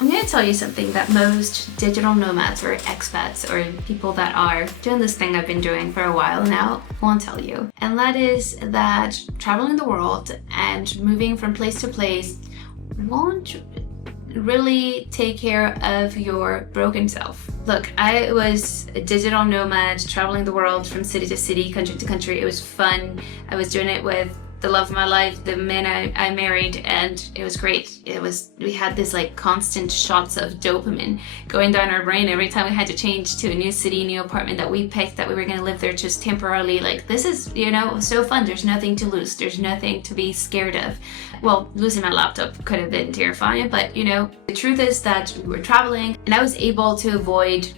I'm going to tell you something that most digital nomads or expats or people that are doing this thing I've been doing for a while now won't tell you. And that is that traveling the world and moving from place to place won't really take care of your broken self. Look, I was a digital nomad traveling the world from city to city, country to country. It was fun. I was doing it with the love of my life, the man I married, and it was great. We had this like constant shots of dopamine going down our brain every time we had to change to a new city, new apartment that we picked that we were going to live there just temporarily. Like, this is, so fun. There's nothing to lose. There's nothing to be scared of. Well, losing my laptop could have been terrifying, but the truth is that we were traveling and I was able to avoid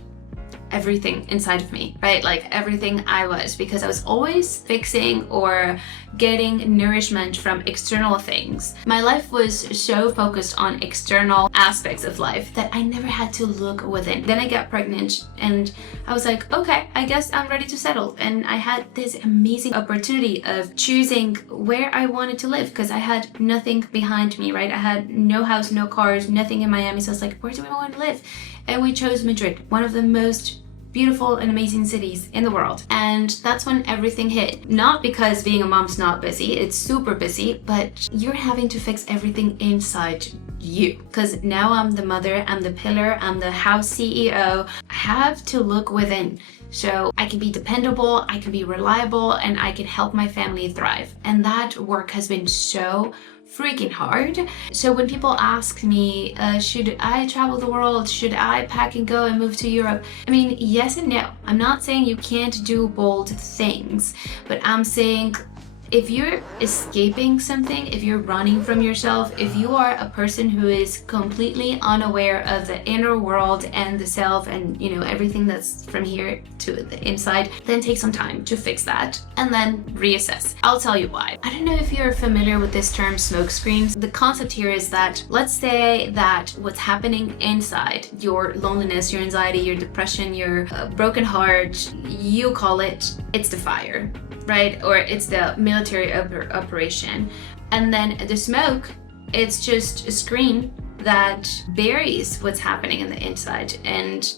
everything inside of me, right? Like everything I was, because I was always fixing or getting nourishment from external things. My life was so focused on external aspects of life that I never had to look within. Then I got pregnant and I was like, okay, I guess I'm ready to settle. And I had this amazing opportunity of choosing where I wanted to live because I had nothing behind me, right? I had no house, no cars, nothing in Miami. So I was like, where do I want to live? And we chose Madrid, one of the most beautiful and amazing cities in the world. And that's when everything hit. Not because being a mom's not busy, it's super busy, but you're having to fix everything inside you. Because now I'm the mother, I'm the pillar, I'm the house CEO. I have to look within. So I can be dependable, I can be reliable, and I can help my family thrive. And that work has been so freaking hard. So when people ask me, should I travel the world? Should I pack and go and move to Europe? I mean, yes and no. I'm not saying you can't do bold things, but I'm saying if you're escaping something, if you're running from yourself, if you are a person who is completely unaware of the inner world and the self and everything that's from here to the inside, then take some time to fix that and then reassess. I'll tell you why. I don't know if you're familiar with this term smoke screens. The concept here is that let's say that what's happening inside, your loneliness, your anxiety, your depression, your broken heart, you call it's the fire, right? Or it's the military operation. And then the smoke, it's just a screen that buries what's happening in the inside. And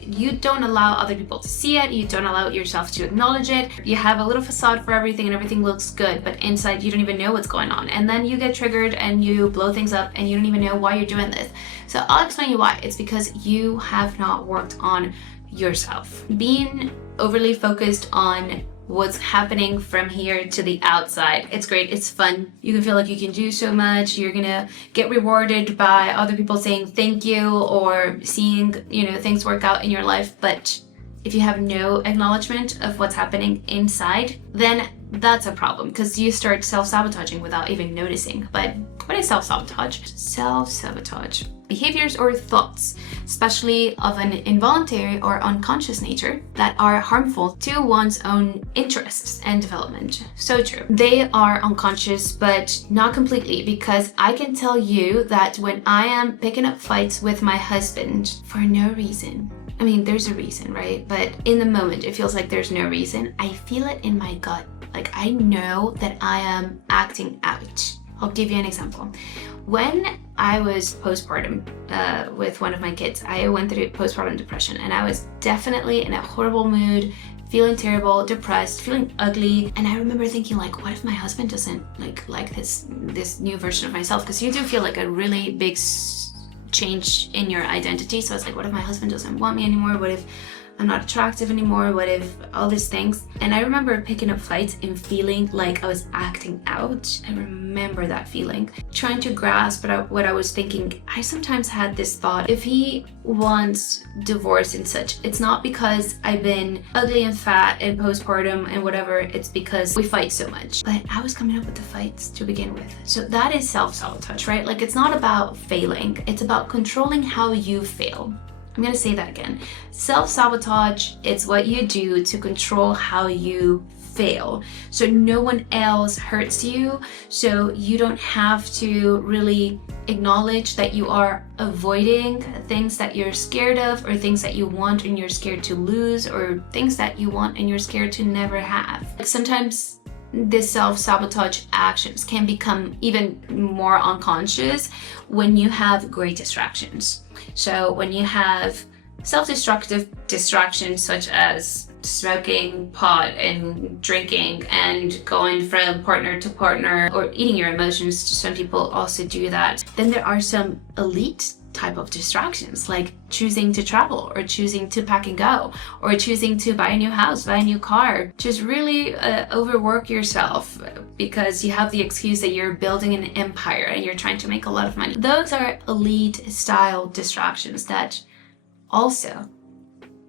you don't allow other people to see it. You don't allow yourself to acknowledge it. You have a little facade for everything and everything looks good, but inside you don't even know what's going on. And then you get triggered and you blow things up and you don't even know why you're doing this. So I'll explain you why. It's because you have not worked on yourself. Being overly focused on what's happening from here to the outside. It's great, it's fun. You can feel like you can do so much. You're gonna get rewarded by other people saying thank you or seeing, things work out in your life. But if you have no acknowledgement of what's happening inside, then that's a problem because you start self-sabotaging without even noticing. But what is self-sabotage? Self-sabotage. Behaviors or thoughts, especially of an involuntary or unconscious nature, that are harmful to one's own interests and development. So true. They are unconscious, but not completely, because I can tell you that when I am picking up fights with my husband for no reason, I mean, there's a reason, right? But in the moment, it feels like there's no reason. I feel it in my gut. Like, I know that I am acting out. I'll give you an example. When I was postpartum with one of my kids, I went through postpartum depression and I was definitely in a horrible mood, feeling terrible, depressed, feeling ugly. And I remember thinking, like, what if my husband doesn't like this new version of myself? Because you do feel like a really big change in your identity. So I was like, what if my husband doesn't want me anymore? What if I'm not attractive anymore? What if all these things? And I remember picking up fights and feeling like I was acting out. I remember that feeling. Trying to grasp what I was thinking. I sometimes had this thought, if he wants divorce and such, it's not because I've been ugly and fat and postpartum and whatever, it's because we fight so much. But I was coming up with the fights to begin with. So that is self-sabotage, right? Like, it's not about failing, it's about controlling how you fail. I'm gonna say that again. Self-sabotage, it's what you do to control how you fail. So no one else hurts you, so you don't have to really acknowledge that you are avoiding things that you're scared of, or things that you want and you're scared to lose, or things that you want and you're scared to never have. Sometimes the self-sabotage actions can become even more unconscious when you have great distractions. So when you have self-destructive distractions such as smoking pot and drinking and going from partner to partner, or eating your emotions, some people also do that. Then there are some elite type of distractions, like choosing to travel, or choosing to pack and go, or choosing to buy a new house, buy a new car. Just really overwork yourself because you have the excuse that you're building an empire and you're trying to make a lot of money. Those are elite style distractions that also,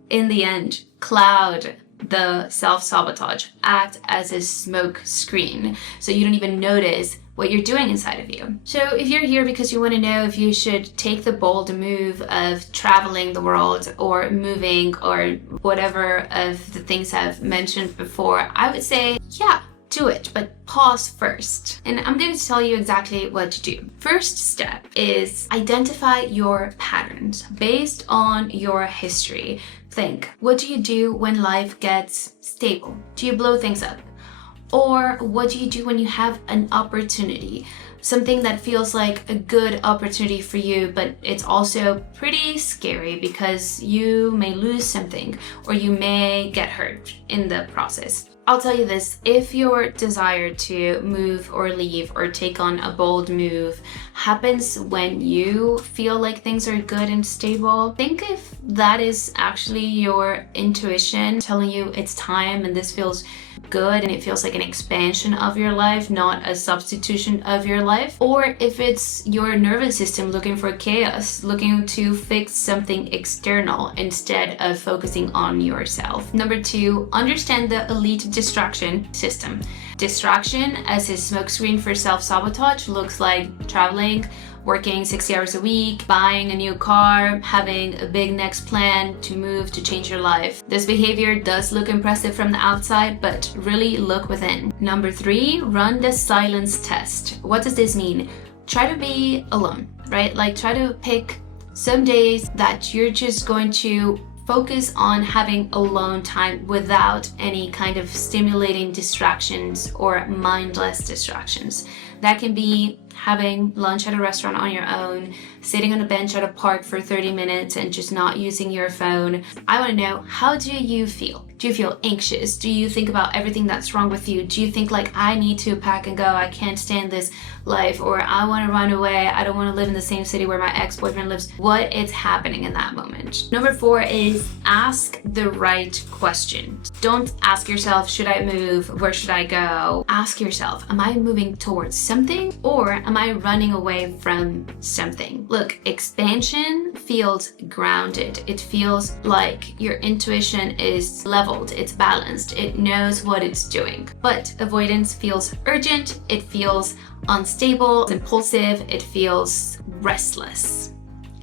in the end, cloud the self-sabotage, act as a smoke screen, so you don't even notice what you're doing inside of you. So if you're here because you want to know if you should take the bold move of traveling the world or moving or whatever of the things I've mentioned before, I would say, yeah, do it, but pause first. And I'm going to tell you exactly what to do. First step is identify your patterns based on your history. Think, what do you do when life gets stable? Do you blow things up? Or what do you do when you have an opportunity? Something that feels like a good opportunity for you, but it's also pretty scary because you may lose something or you may get hurt in the process. I'll tell you this, if your desire to move or leave or take on a bold move happens when you feel like things are good and stable, think if that is actually your intuition telling you it's time and this feels good and it feels like an expansion of your life, not a substitution of your life, or if it's your nervous system looking for chaos, looking to fix something external instead of focusing on yourself. Number 2, understand the elite distraction system. Distraction as a smokescreen for self-sabotage looks like traveling, working 60 hours a week, buying a new car, having a big next plan to move to change your life. This behavior does look impressive from the outside, but really look within. Number 3, run the silence test. What does this mean? Try to be alone, right? Like try to pick some days that you're just going to focus on having alone time without any kind of stimulating distractions or mindless distractions. That can be having lunch at a restaurant on your own, sitting on a bench at a park for 30 minutes and just not using your phone. I want to know, how do you feel? Do you feel anxious? Do you think about everything that's wrong with you? Do you think like, I need to pack and go, I can't stand this life, or I want to run away, I don't want to live in the same city where my ex-boyfriend lives? What is happening in that moment? Number 4 is ask the right question. Don't ask yourself, should I move? Where should I go? Ask yourself, am I moving towards something or am I running away from something? Look, expansion feels grounded. It feels like your intuition is leveled, it's balanced, it knows what it's doing. But avoidance feels urgent, it feels unstable, impulsive, it feels restless.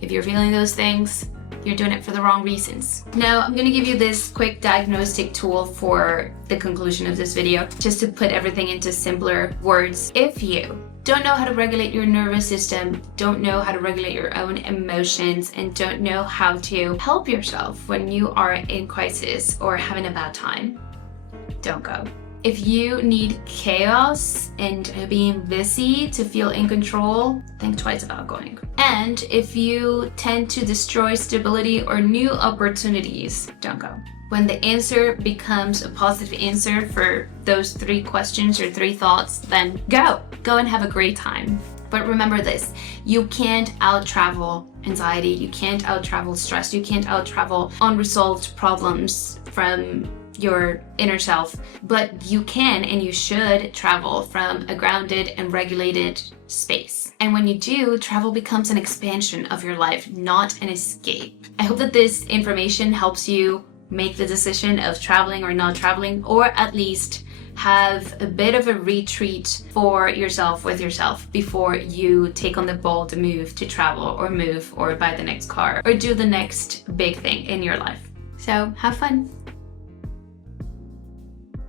If you're feeling those things, you're doing it for the wrong reasons. Now, I'm gonna give you this quick diagnostic tool for the conclusion of this video, just to put everything into simpler words. If you don't know how to regulate your nervous system, don't know how to regulate your own emotions, and don't know how to help yourself when you are in crisis or having a bad time, don't go. If you need chaos and being busy to feel in control, think twice about going. And if you tend to destroy stability or new opportunities, don't go. When the answer becomes a positive answer for those 3 questions or 3 thoughts, then go. Go and have a great time. But remember this, you can't out-travel anxiety, you can't out-travel stress, you can't out-travel unresolved problems from your inner self, but you can and you should travel from a grounded and regulated space. And when you do, travel becomes an expansion of your life, not an escape. I hope that this information helps you make the decision of traveling or not traveling, or at least have a bit of a retreat for yourself with yourself before you take on the bold move to travel or move or buy the next car or do the next big thing in your life. So have fun.